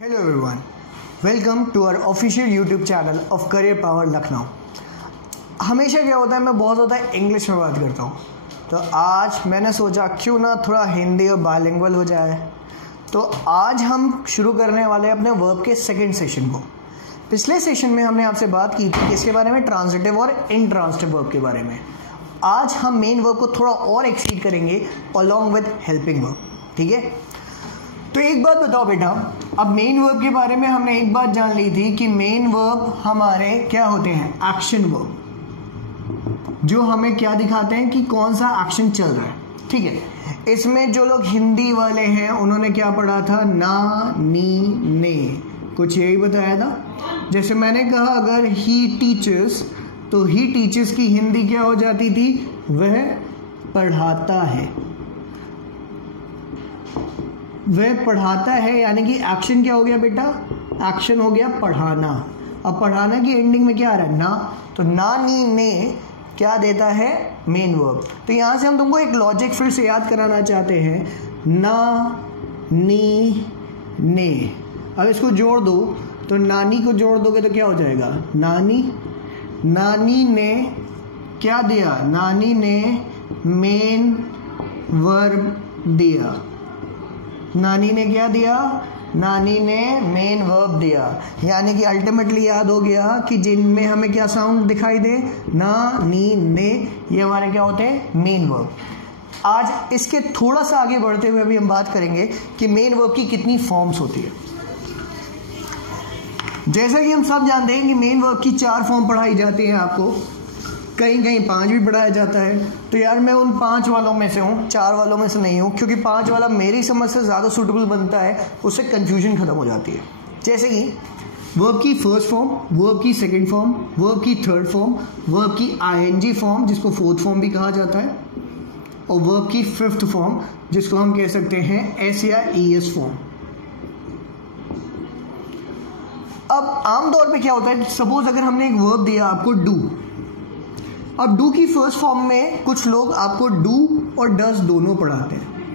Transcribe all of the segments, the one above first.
Hello everyone, welcome to our official YouTube channel of career power Lucknow. हमेशा क्या होता है, मैं बहुत ज़्यादा इंग्लिश में बात करता हूँ, तो आज मैंने सोचा क्यों ना थोड़ा हिंदी और बाइलिंगुअल हो जाए। तो आज हम शुरू करने वाले हैं अपने वर्ब के सेकंड सेशन को। पिछले सेशन में हमने आपसे बात की थी किसके बारे में, ट्रांजिटिव और इनट्रांजिटिव वर्ब के बारे में। आज हम मेन वर्ब को थोड़ा और एक्सीड करेंगे अलॉन्ग विद हेल्पिंग वर्ब, ठीक है। तो एक बात बताओ बेटा, अब मेन वर्ब के बारे में हमने एक बात जान ली थी कि मेन वर्ब हमारे क्या होते हैं, एक्शन वर्ब, जो हमें क्या दिखाते हैं कि कौन सा एक्शन चल रहा है, ठीक है। इसमें जो लोग हिंदी वाले हैं उन्होंने क्या पढ़ा था, ना, नी, ने, कुछ यही बताया था। जैसे मैंने कहा अगर ही टीचर्स, तो ही टीचर्स की हिंदी क्या हो जाती थी, वह पढ़ाता है, वह पढ़ाता है, यानी कि एक्शन क्या हो गया बेटा, एक्शन हो गया पढ़ाना। अब पढ़ाना की एंडिंग में क्या आ रहा है, ना, तो ना, नी, ने क्या देता है, मेन वर्ब। तो यहां से हम तुमको एक लॉजिक फिर से याद कराना चाहते हैं, ना, नी, ने। अब इसको जोड़ दो, तो नानी को जोड़ दोगे तो क्या हो जाएगा, नानी। नानी ने क्या दिया, नानी ने मेन वर्ब दिया। नानी ने क्या दिया, नानी ने मेन वर्ब दिया। यानी कि अल्टीमेटली याद हो गया कि जिनमें हमें क्या साउंड दिखाई दे, ना, नी, ने, ये हमारे क्या होते हैं, मेन वर्ब। आज इसके थोड़ा सा आगे बढ़ते हुए अभी हम बात करेंगे कि मेन वर्ब की कितनी फॉर्म्स होती है। जैसा कि हम सब जानते हैं कि मेन वर्ब की 4 फॉर्म पढ़ाई जाती है, आपको कहीं कहीं 5 भी पढ़ाया जाता है। तो यार मैं उन 5 वालों में से हूँ, 4 वालों में से नहीं हूँ, क्योंकि 5 वाला मेरी समझ से ज़्यादा सूटेबल बनता है, उससे कन्फ्यूजन खत्म हो जाती है। जैसे कि वर्ब की फर्स्ट फॉर्म, वर्ब की सेकंड फॉर्म, वर्ब की थर्ड फॉर्म, वर्ब की आईएनजी फॉर्म जिसको फोर्थ फॉर्म भी कहा जाता है, और वर्ब की फिफ्थ फॉर्म जिसको हम कह सकते हैं एस या ईएस फॉर्म। अब आमतौर पे क्या होता है, सपोज अगर हमने एक वर्ब दिया आपको डू, अब डू की फर्स्ट फॉर्म में कुछ लोग आपको डू और डज दोनों पढ़ाते हैं।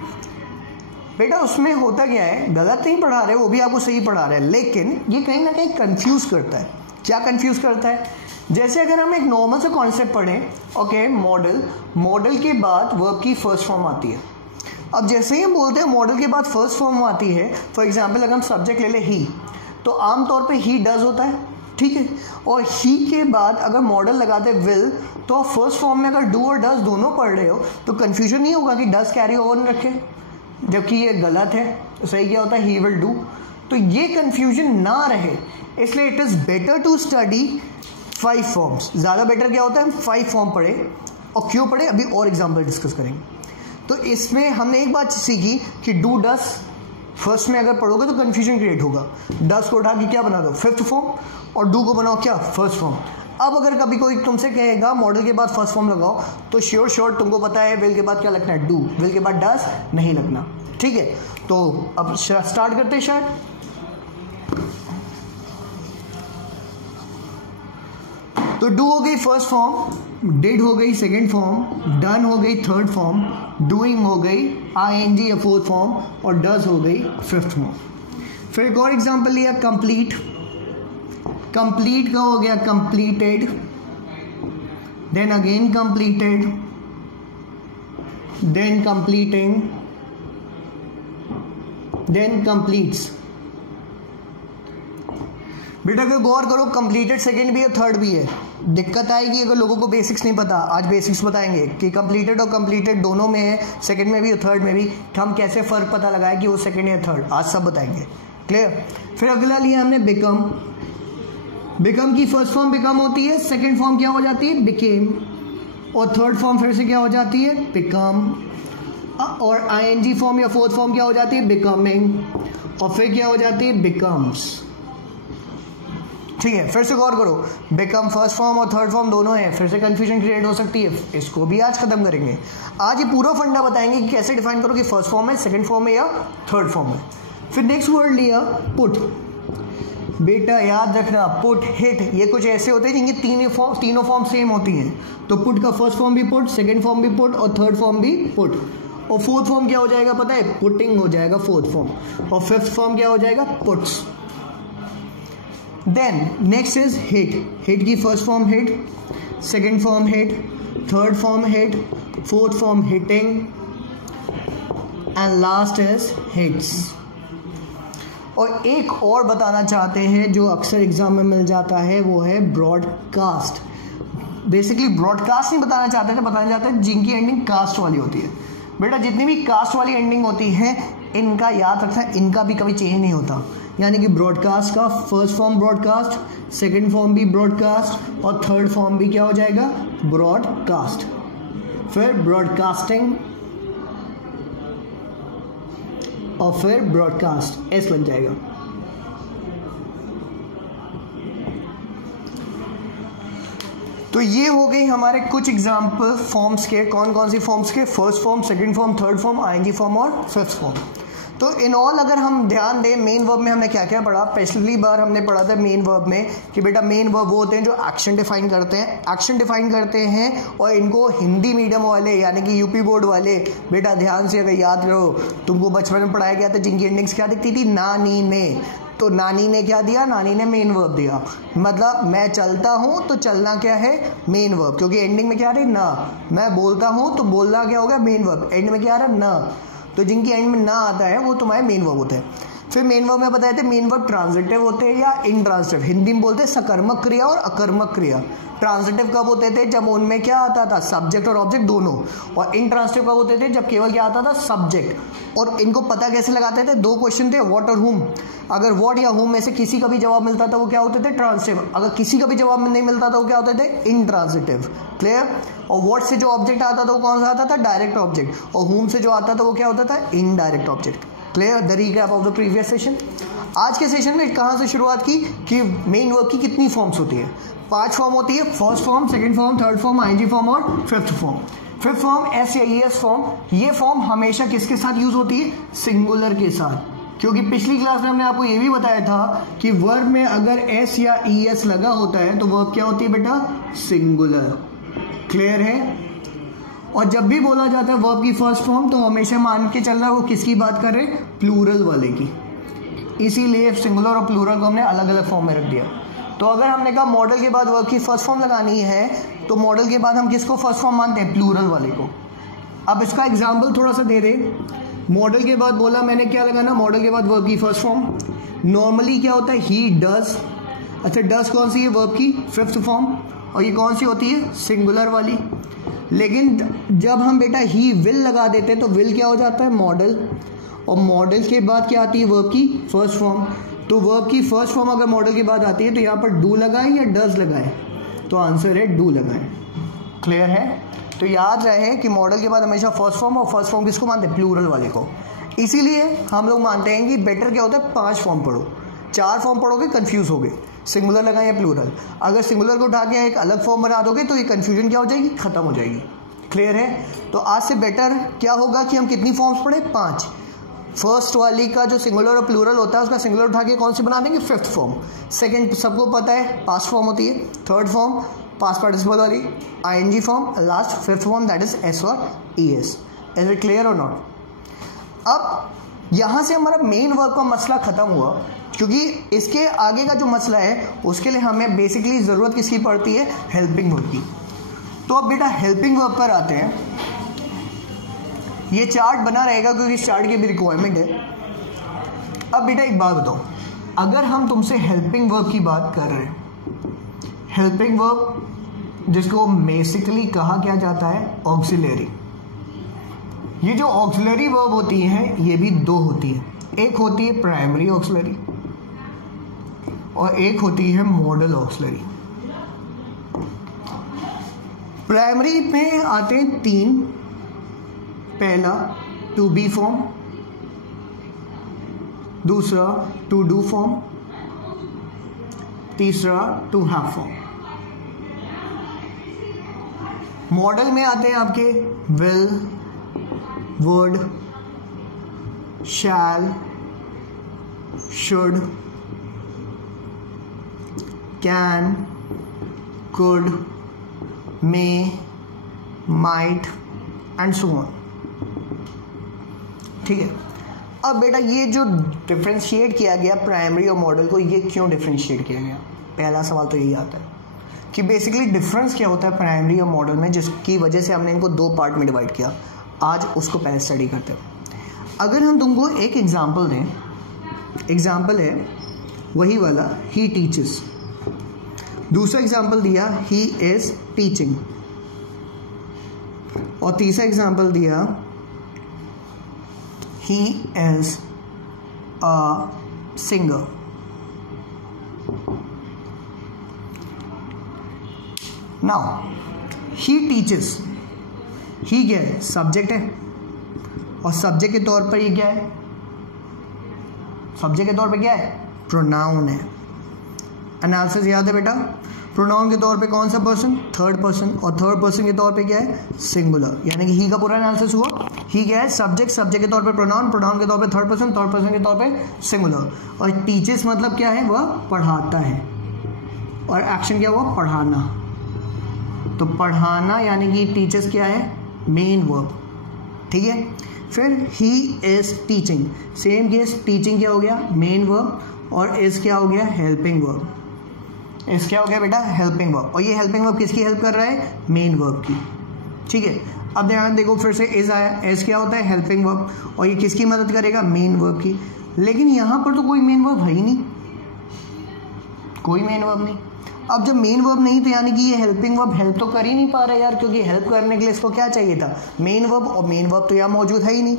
बेटा उसमें होता क्या है, गलत नहीं पढ़ा रहे, वो भी आपको सही पढ़ा रहे हैं, लेकिन ये कहीं ना कहीं कंफ्यूज करता है। क्या कंफ्यूज करता है, जैसे अगर हम एक नॉर्मल सा कॉन्सेप्ट पढ़ें, ओके, मॉडल, मॉडल के बाद वर्ब की फर्स्ट फॉर्म आती है। अब जैसे ही हम बोलते हैं मॉडल के बाद फर्स्ट फॉर्म आती है, फॉर एग्जाम्पल अगर हम सब्जेक्ट ले ले ही, तो आमतौर पर ही डज होता है, ठीक है। और ही के बाद अगर मॉडल लगाते विल, तो आप फर्स्ट फॉर्म में अगर डू और डज दोनों पढ़ रहे हो तो कंफ्यूजन नहीं होगा कि डज कैरी ओवर रखे, जबकि ये गलत है। तो सही क्या होता है, ही विल डू। तो ये कंफ्यूजन ना रहे, इसलिए it is better to study 5 forms. ज़्यादा बेटर क्या होता है, हम 5 फॉर्म पढ़े। और क्यों पढ़े, अभी और एग्जाम्पल डिस्कस करेंगे। तो इसमें हमने एक बात सीखी कि डू डज फर्स्ट में अगर पढ़ोगे तो कंफ्यूजन क्रिएट होगा। डज को उठा के क्या बना दो, फिफ्थ फॉर्म, और डू को बनाओ क्या, फर्स्ट फॉर्म। अब अगर कभी कोई तुमसे कहेगा मॉडल के बाद फर्स्ट फॉर्म लगाओ, तो श्योर तुमको पता है विल के बाद क्या लगना है, डू, विल के बाद डज नहीं लगना, ठीक है। तो अब स्टार्ट करते हैं शायद। तो डू हो गई फर्स्ट फॉर्म, डिड हो गई सेकेंड फॉर्म, डन हो गई थर्ड फॉर्म, डूइंग हो गई आईएनजी या फोर्थ फॉर्म, और डज हो गई फिफ्थ फॉर्म। फिर एक और एग्जांपल लिया, कंप्लीट। कंप्लीट का हो गया completed, then again completed, then completing, then completes. बेटा अगर गौर करो, कंप्लीटेड सेकेंड भी है, थर्ड भी है। दिक्कत आएगी अगर लोगों को बेसिक्स नहीं पता। आज बेसिक्स बताएंगे कि कंप्लीटेड और कंप्लीटेड दोनों में है, सेकेंड में भी और थर्ड में भी, हम कैसे फर्क पता लगाए कि वो सेकेंड या थर्ड, आज सब बताएंगे, क्लियर। फिर अगला लिया हमने बिकम। बिकम की फर्स्ट फॉर्म बिकम होती है, सेकेंड फॉर्म क्या हो जाती है, बिकेम, और थर्ड फॉर्म फिर से क्या हो जाती है, बिकम, और आईएनजी फॉर्म या फोर्थ फॉर्म क्या हो जाती है, बिकमिंग, और फिर क्या हो जाती है, बिकम्स, ठीक है। फिर से गौर करो, बिकम फर्स्ट फॉर्म और थर्ड फॉर्म दोनों है, फिर से कंफ्यूजन क्रिएट हो सकती है, इसको भी आज खत्म करेंगे। आज ये पूरा फंडा बताएंगे कि कैसे डिफाइन करो कि फर्स्ट फॉर्म है, सेकंड फॉर्म है या थर्ड फॉर्म है। फिर नेक्स्ट वर्ड लिया पुट। बेटा याद रखना, पुट, हिट, ये कुछ ऐसे होते हैं जिनकी तीनों फॉर्म सेम होती हैं। तो पुट का फर्स्ट फॉर्म भी पुट, सेकंड फॉर्म भी पुट, और थर्ड फॉर्म भी पुट। और फोर्थ फॉर्म क्या हो जाएगा पता है, पुटिंग हो जाएगा फोर्थ फॉर्म, और फिफ्थ फॉर्म क्या हो जाएगा, puts. Then next is hit. Hit की first form hit, second form hit, third form hit, fourth form hitting and last is hits. और एक और बताना चाहते हैं जो अक्सर एग्जाम में मिल जाता है, वो है ब्रॉडकास्ट। बेसिकली ब्रॉडकास्ट नहीं बताना चाहते थे, बताना चाहते हैं जिनकी एंडिंग कास्ट वाली होती है। बेटा जितनी भी कास्ट वाली एंडिंग होती है इनका याद रखना, इनका भी कभी चेंज नहीं होता। यानी कि ब्रॉडकास्ट का first form broadcast, second form भी ब्रॉडकास्ट और थर्ड फॉर्म भी क्या हो जाएगा, ब्रॉडकास्ट। फिर ब्रॉडकास्टिंग और फिर ब्रॉडकास्ट, एस लग जाएगा। तो ये हो गई हमारे कुछ एग्जाम्पल फॉर्म्स के। कौन कौन सी फॉर्म्स के, first form, second form, third form, ING form और फिफ्थ फॉर्म। तो इन ऑल अगर हम ध्यान दें, मेन वर्ब में हमने क्या क्या पढ़ा, पहली बार हमने पढ़ा था मेन वर्ब में कि बेटा मेन वर्ब वो होते हैं जो एक्शन डिफाइन करते हैं, एक्शन डिफाइन करते हैं। और इनको हिंदी मीडियम वाले यानी कि यूपी बोर्ड वाले बेटा ध्यान से अगर याद करो, तुमको बचपन में पढ़ाया गया था जिनकी एंडिंग्स क्या दिखती थी, नानी ने। तो नानी ने क्या दिया, नानी ने मेन वर्ब दिया। मतलब मैं चलता हूँ तो चलना क्या है, मेन वर्ब, क्योंकि एंडिंग में क्या आ रही ना। मैं बोलता हूँ तो बोलना क्या होगा, मेन वर्ब, एंड में क्या आ रहा है ना। तो जिनकी एंड में ना आता है वो तुम्हारे मेन वर्ब होते हैं। फिर मेन वर्ब में बताए थे मेन वर्ब ट्रांजिटिव होते हैं या इंट्रांजिटिव। हिंदी में बोलते हैं सकर्मक क्रिया और अकर्मक क्रिया। ट्रांजिटिव कब होते थे, जब उनमें क्या आता था, सब्जेक्ट और ऑब्जेक्ट दोनों। और इंट्रांजिटिव कब होते थे, जब केवल क्या आता था, सब्जेक्ट। और इनको पता कैसे लगाते थे, दो क्वेश्चन थे, व्हाट और हुम। अगर व्हाट या हुम में से किसी का भी जवाब मिलता था वो क्या होते थे, ट्रांजिटिव। अगर किसी का भी जवाब नहीं मिलता था वो क्या होते थे, इंट्रांजिटिव। क्लियर। और व्हाट से जो ऑब्जेक्ट आता था वो कौन सा आता था, डायरेक्ट ऑब्जेक्ट। और हुम से जो आता था वो क्या होता था, indirect object. Clear. The recap of the previous session. आज के सेशन में कहाँ से शुरुआत की कि मेन वर्ब की कितनी फॉर्म्स होती है, 5 फॉर्म होती है, first form, second form, third form, ING form और fifth form. Fifth form S या ईएस फॉर्म। ये फॉर्म हमेशा किसके साथ यूज होती है, सिंगुलर के साथ। क्योंकि पिछली क्लास में हमने आपको ये भी बताया था कि वर्ब में अगर एस या ईएस लगा होता है तो वर्ब क्या होती है बेटा, सिंगुलर। क्लियर है। और जब भी बोला जाता है वर्ब की फर्स्ट फॉर्म तो हमेशा मान के चलना वो किसकी बात कर रहे हैं, प्लूरल वाले की। इसीलिए सिंगुलर और प्लूरल को हमने अलग अलग फॉर्म में रख दिया। तो अगर हमने कहा मॉडल के बाद वर्ब की फर्स्ट फॉर्म लगानी है तो मॉडल के बाद हम किसको फर्स्ट फॉर्म मानते हैं, प्लूरल वाले को। अब इसका एग्जाम्पल थोड़ा सा दे दे। मॉडल के बाद बोला मैंने क्या लगाना, मॉडल के बाद वर्ब की फर्स्ट फॉर्म। नॉर्मली क्या होता है, ही डज। अच्छा डज कौन सी है, वर्ब की फिफ्थ फॉर्म। और ये कौन सी होती है, सिंगुलर वाली। लेकिन जब हम बेटा ही विल लगा देते हैं तो विल क्या हो जाता है, मॉडल। और मॉडल के बाद क्या आती है, वर्ब की फर्स्ट फॉर्म। तो वर्ब की फर्स्ट फॉर्म अगर मॉडल के बाद आती है तो यहाँ पर डू लगाए या डज लगाए, तो आंसर है डू लगाए। क्लियर है। तो याद रहे कि मॉडल के बाद हमेशा फर्स्ट फॉर्म, और फर्स्ट फॉर्म किसको मानते हैं, प्लूरल वाले को। इसीलिए हम लोग मानते हैं कि बेटर क्या होता है, 5 फॉर्म पढ़ो। 4 फॉर्म पढ़ोगे कंफ्यूज होगे, सिंगुलर लगाए या प्लूरल। अगर सिंगुलर को उठा के एक अलग फॉर्म बना दोगे तो ये कंफ्यूजन क्या हो जाएगी, खत्म हो जाएगी। क्लियर है। तो आज से बेटर क्या होगा कि हम कितनी फॉर्म्स पढ़े, 5। फर्स्ट वाली का जो सिंगुलर और प्लूरल होता है उसका सिंगुलर उठा के कौन सी बना देंगे, फिफ्थ फॉर्म। सेकंड सबको पता है पास्ट फॉर्म होती है। थर्ड फॉर्म पास्ट पार्टिसिपल वाली, ING form. Last fifth form that is S और ईएस। इज इट क्लियर और नॉट। अब यहाँ से हमारा मेन वर्ब का मसला खत्म हुआ, क्योंकि इसके आगे का जो मसला है उसके लिए हमें बेसिकली ज़रूरत किसकी पड़ती है, हेल्पिंग वर्ब की। तो अब बेटा हेल्पिंग वर्ब पर आते हैं। ये चार्ट बना रहेगा क्योंकि इस चार्ट की भी रिक्वायरमेंट है। अब बेटा एक बात बताओ, अगर हम तुमसे हेल्पिंग वर्ब की बात कर रहे हैं, हेल्पिंग वर्ब जिसको बेसिकली कहा क्या जाता है, ऑक्सिलरी। ये जो ऑक्सिलरी वर्ब होती हैं ये भी 2 होती है। एक होती है प्राइमरी ऑक्सिलरी और एक होती है मॉडल ऑक्सिलरी। प्राइमरी में आते हैं 3। पहला टू बी फॉर्म, दूसरा टू डू फॉर्म, तीसरा टू हैव फॉर्म। मॉडल में आते हैं आपके will, would, shall, should, can, could, may, might and so on. ठीक है। अब बेटा ये जो डिफ्रेंशिएट किया गया प्राइमरी और मॉडल को, ये क्यों डिफ्रेंशिएट किया गया? पहला सवाल तो यही आता है कि बेसिकली डिफरेंस क्या होता है प्राइमरी और मॉडल में, जिसकी वजह से हमने इनको 2 पार्ट में डिवाइड किया। आज उसको पहले स्टडी करते हैं। अगर हम तुमको एक एग्जांपल दें, एग्जांपल है वही वाला ही टीचेस, दूसरा एग्जांपल दिया ही इज टीचिंग, और तीसरा एग्जांपल दिया he is a singer. Now he teaches, he क्या है? सब्जेक्ट है, और सब्जेक्ट के तौर पर ये क्या है? सब्जेक्ट के तौर पे क्या है? प्रोनाउन है। एनालिसिस याद है बेटा? प्रोनाउन के तौर पे कौन सा पर्सन? थर्ड पर्सन, और थर्ड पर्सन के तौर पे क्या है? सिंगुलर। यानी कि ही का पूरा एनालिसिस हुआ। ही क्या है? सब्जेक्ट, सब्जेक्ट के तौर पे प्रोनाउन, प्रोनाउन के तौर पे थर्ड पर्सन, थर्ड पर्सन के तौर पे सिंगुलर। और टीचर्स मतलब क्या है? वह पढ़ाता है, और एक्शन क्या हुआ? पढ़ाना। तो पढ़ाना यानी कि टीचर्स क्या है? मेन वर्ब, ठीक है। फिर he is teaching, same case, teaching क्या हो गया? मेन वर्ब, और इज क्या हो गया? Helping verb. इस क्या हो गया बेटा? Helping verb. और ये हेल्पिंग वर्ब किसकी हेल्प कर रहा है? मेन वर्ब की, ठीक है। अब ध्यान देखो, फिर से इज आया, इज क्या होता है? हेल्पिंग वर्ब, और ये किसकी मदद करेगा? मेन वर्ब की। लेकिन यहां पर तो कोई मेन वर्ब है ही नहीं, कोई मेन वर्ब नहीं। अब जब मेन वर्ब नहीं, तो यानी कि ये हेल्पिंग वर्ब हेल्प तो कर ही नहीं पा रहा यार, क्योंकि हेल्प करने के लिए इसको क्या चाहिए था? मेन वर्ब, और मेन वर्ब तो यहाँ मौजूद है ही नहीं।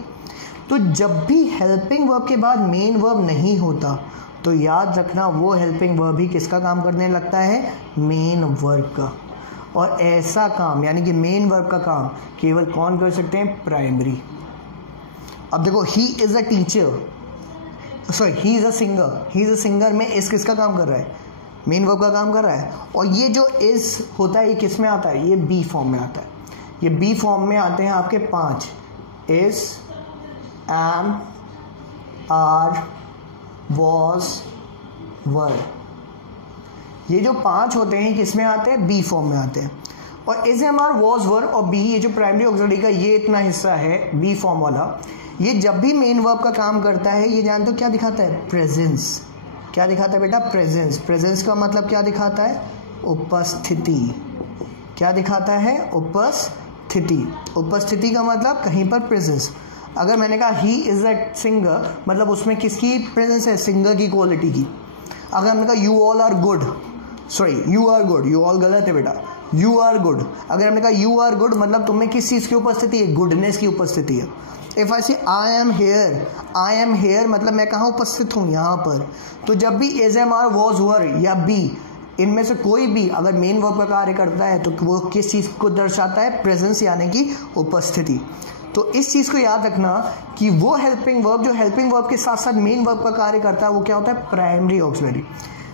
तो जब भी हेल्पिंग वर्ब के बाद मेन वर्ब नहीं होता, तो याद रखना वो हेल्पिंग वर्ब ही किसका काम करने लगता है? मेन वर्ब का। और ऐसा काम यानी कि मेन वर्ब का काम केवल कौन कर सकते हैं? प्राइमरी। अब देखो, ही is a teacher, sorry he is a singer, he is a singer में इस किसका काम कर रहा है? मेन वर्ब का काम कर रहा है। और ये जो इज होता है ये किस में आता है? ये बी फॉर्म में आता है। ये बी फॉर्म में आते हैं आपके 5, इज, एम, आर, वॉज, वर। ये जो 5 होते हैं किस में आते हैं? बी फॉर्म में आते हैं। और इज, एम, आर, वॉज, वर और बी, ये जो प्राइमरी ऑक्सिलरी का ये इतना हिस्सा है बी फॉर्म वाला, ये जब भी मेन वर्ब का काम करता है, ये जानते हो क्या दिखाता है? प्रेजेंस। क्या दिखाता है बेटा? प्रेजेंस। प्रेजेंस का मतलब क्या दिखाता है? उपस्थिति। क्या दिखाता है? उपस्थिति। उपस्थिति का मतलब कहीं पर प्रेजेंस। अगर मैंने कहा ही इज अ सिंगर, मतलब उसमें किसकी प्रेजेंस है? सिंगर की क्वालिटी की। अगर हमने कहा you all are good, sorry you are good, you all गलत है बेटा, यू आर गुड। अगर हमने कहा यू आर गुड, मतलब तुम्हें किस चीज़ की उपस्थिति है? गुडनेस की उपस्थिति है। इफ आई से आई एम हेयर, मतलब मैं कहाँ उपस्थित हूँ? यहाँ पर। तो जब भी एज, एम, आर, वॉज, वर या बी, इनमें से कोई भी अगर मेन वर्ब का कार्य करता है, तो वो किस चीज़ को दर्शाता है? प्रेजेंस यानी कि उपस्थिति। तो इस चीज़ को याद रखना कि वो हेल्पिंग वर्ब जो हेल्पिंग वर्ब के साथ साथ मेन वर्ब का कार्य करता है, वो क्या होता है? Primary auxiliary.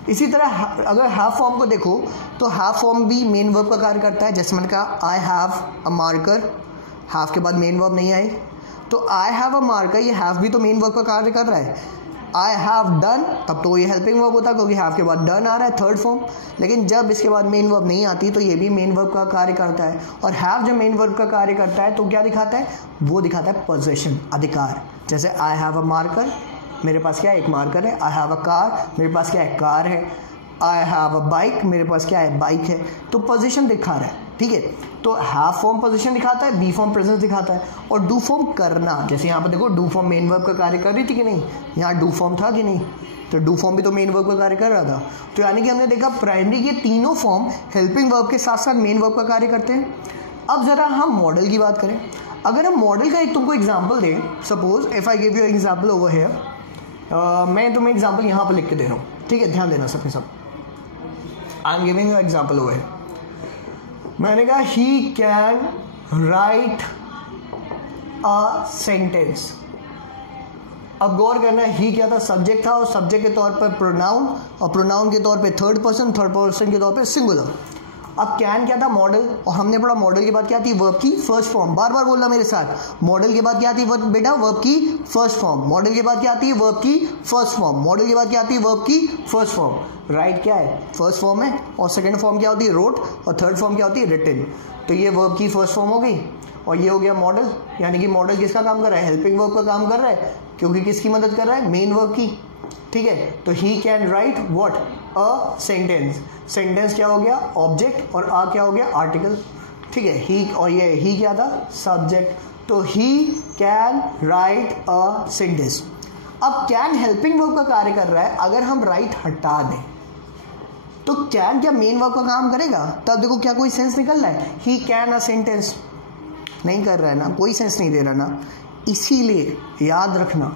इसी तरह अगर हाफ फॉर्म को देखो, तो हाफ फॉर्म भी मेन वर्ब का कार्य करता है। जैसे मैंने कहा I have a marker, half के बाद मेन वर्ब नहीं आए, तो आई हैव अ मार्कर, ये हैव भी तो मेन वर्ब का कार्य कर रहा है। आई हैव डन, तब तो ये हेल्पिंग वर्ब होता, क्योंकि हैव के बाद डन आ रहा है, थर्ड फॉर्म। लेकिन जब इसके बाद मेन वर्ब नहीं आती, तो ये भी मेन वर्ब का कार्य करता है। और हैव जब मेन वर्ब का कार्य करता है, तो क्या दिखाता है? वो दिखाता है पोजेशन, अधिकार। जैसे आई हैव अ मार्कर, मेरे पास क्या है? एक मार्कर है। आई हैव अ कार, मेरे पास क्या है? कार है। आई हैव अ बाइक, मेरे पास क्या है? बाइक है। तो पोजीशन दिखा रहा है, ठीक है। तो हैव फॉर्म पोजीशन दिखाता है, बी फॉर्म प्रेजेंस दिखाता है, और डू फॉर्म करना। जैसे यहाँ पर देखो, डू फॉर्म मेन वर्ब का कार्य कर रही थी कि नहीं? यहाँ डू फॉर्म था कि नहीं? तो डू फॉर्म भी तो मेन वर्ब का कार्य कर रहा था। तो यानी कि हमने देखा प्राइमरी के तीनों फॉर्म हेल्पिंग वर्ब के साथ साथ मेन वर्ब का कार्य करते हैं। अब जरा हम मॉडल की बात करें। अगर हम मॉडल का एक तुमको एग्जाम्पल दें, suppose if I give you example over here, मैं तुम्हें एग्जाम्पल यहाँ पर लिख के दे रहा हूँ, ठीक है? ध्यान देना सबके सब। I am giving you example over here. मैंने कहा he can write a sentence. अब गौर करना, ही क्या था? सब्जेक्ट था, और सब्जेक्ट के तौर पर प्रोनाउन, और प्रोनाउन के तौर पे थर्ड पर्सन, थर्ड पर्सन के तौर पे सिंगुलर। अब कैन क्या था? मॉडल। और हमने पढ़ा मॉडल के बाद क्या थी? वर्ब की फर्स्ट फॉर्म। बार बार बोलना मेरे साथ, मॉडल के बाद क्या आती है बेटा? वर्ब की फर्स्ट फॉर्म। मॉडल के बाद क्या आती है? वर्ब की फर्स्ट फॉर्म। मॉडल के बाद क्या आती है? वर्ब की फर्स्ट फॉर्म। राइट क्या है? फर्स्ट फॉर्म है। और सेकंड फॉर्म क्या होती है? रोट। और थर्ड फॉर्म क्या होती है? रिटन। तो ये वर्ब की फर्स्ट फॉर्म हो गई। और ये हो गया मॉडल, यानी कि मॉडल किसका काम कर रहा है, हेल्पिंग वर्ब का काम कर रहा है, क्योंकि किसकी मदद कर रहा है, मेन वर्ब की, ठीक है। तो he can write what, a sentence, sentence क्या हो गया, ऑब्जेक्ट, और आ क्या हो गया, आर्टिकल, ठीक है। ही, और ये ही क्या था, सब्जेक्ट, तो he can write a sentence. अब कैन हेल्पिंग वर्ब का कार्य कर रहा है, अगर हम राइट हटा दें तो कैन क्या मेन वर्ब का काम करेगा, तब देखो क्या कोई सेंस निकल रहा है, ही कैन अ सेंटेंस, नहीं कर रहा है ना, कोई सेंस नहीं दे रहा ना। इसीलिए याद रखना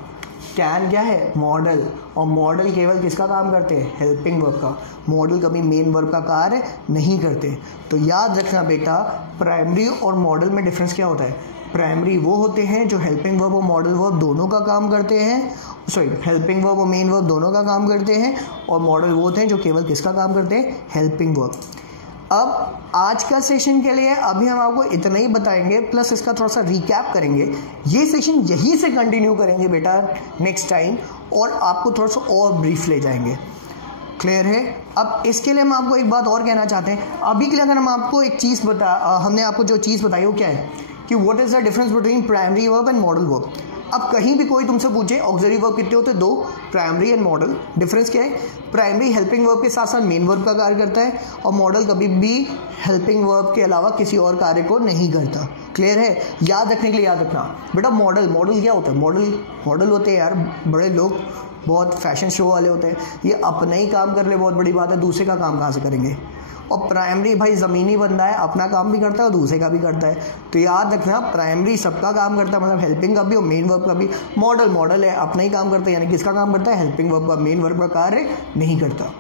कैन क्या है, मॉडल, और मॉडल केवल किसका काम करते हैं, हेल्पिंग वर्ब का, मॉडल कभी मेन वर्ब का कार्य नहीं करते। तो याद रखना बेटा, प्राइमरी और मॉडल में डिफरेंस क्या होता है, प्राइमरी वो होते हैं जो हेल्पिंग वर्ब और मॉडल वर्ब दोनों का काम करते हैं, सॉरी हेल्पिंग वर्ब और मेन वर्ब दोनों का काम करते हैं, और मॉडल वो होते हैं जो केवल किसका काम करते हैं, हेल्पिंग वर्ब। अब आज का सेशन के लिए अभी हम आपको इतना ही बताएंगे, प्लस इसका थोड़ा सा रिकैप करेंगे। ये सेशन यहीं से कंटिन्यू करेंगे बेटा नेक्स्ट टाइम, और आपको थोड़ा सा और ब्रीफ ले जाएंगे, क्लियर है। अब इसके लिए हम आपको एक बात और कहना चाहते हैं, अभी के लिए अगर हम आपको एक चीज़ हमने आपको जो चीज़ बताई वो क्या है कि what is the difference between primary verb and modal verb. अब कहीं भी कोई तुमसे पूछे ऑक्सिलरी वर्ब कितने होते हैं, दो, प्राइमरी एंड मॉडल। डिफरेंस क्या है, प्राइमरी हेल्पिंग वर्ब के साथ साथ मेन वर्ब का कार्य करता है, और मॉडल कभी भी हेल्पिंग वर्ब के अलावा किसी और कार्य को नहीं करता, क्लियर है। याद रखने के लिए याद रखना बेटा, मॉडल क्या होता है, मॉडल होते हैं यार बड़े लोग, बहुत फैशन शो वाले होते हैं, ये अपना ही काम कर ले बहुत बड़ी बात है, दूसरे का काम कहाँ से करेंगे। और प्राइमरी भाई ज़मीनी बंदा है, अपना काम भी करता है और दूसरे का भी करता है। तो याद रखना प्राइमरी सबका काम करता है, मतलब हेल्पिंग का भी और मेन वर्ब का भी। मॉडल है, अपना ही काम करता है, यानी किसका काम करता है, हेल्पिंग वर्ब का, मेन वर्ब का कार्य नहीं करता,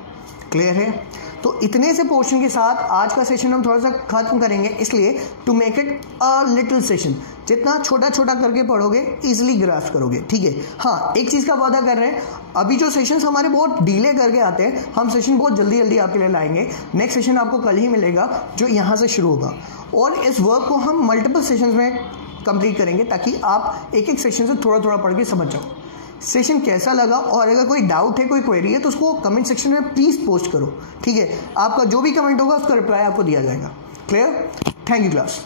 क्लियर है। तो इतने से पोर्शन के साथ आज का सेशन हम थोड़ा सा खत्म करेंगे, इसलिए to make it a little session, जितना छोटा छोटा करके पढ़ोगे इजीली ग्रास्प करोगे, ठीक है। हाँ, एक चीज़ का वादा कर रहे हैं, अभी जो सेशंस हमारे बहुत डिले करके आते हैं, हम सेशन बहुत जल्दी जल्दी आपके लिए लाएंगे। नेक्स्ट सेशन आपको कल ही मिलेगा जो यहाँ से शुरू होगा, और इस वर्क को हम मल्टीपल सेशंस में कंप्लीट करेंगे, ताकि आप एक एक सेशन से थोड़ा थोड़ा पढ़ के समझ जाओ। सेशन कैसा लगा, और अगर कोई डाउट है, कोई क्वेरी है, तो उसको कमेंट सेक्शन में प्लीज़ पोस्ट करो, ठीक है। आपका जो भी कमेंट होगा उसका रिप्लाई आपको दिया जाएगा, क्लियर। Thank you class.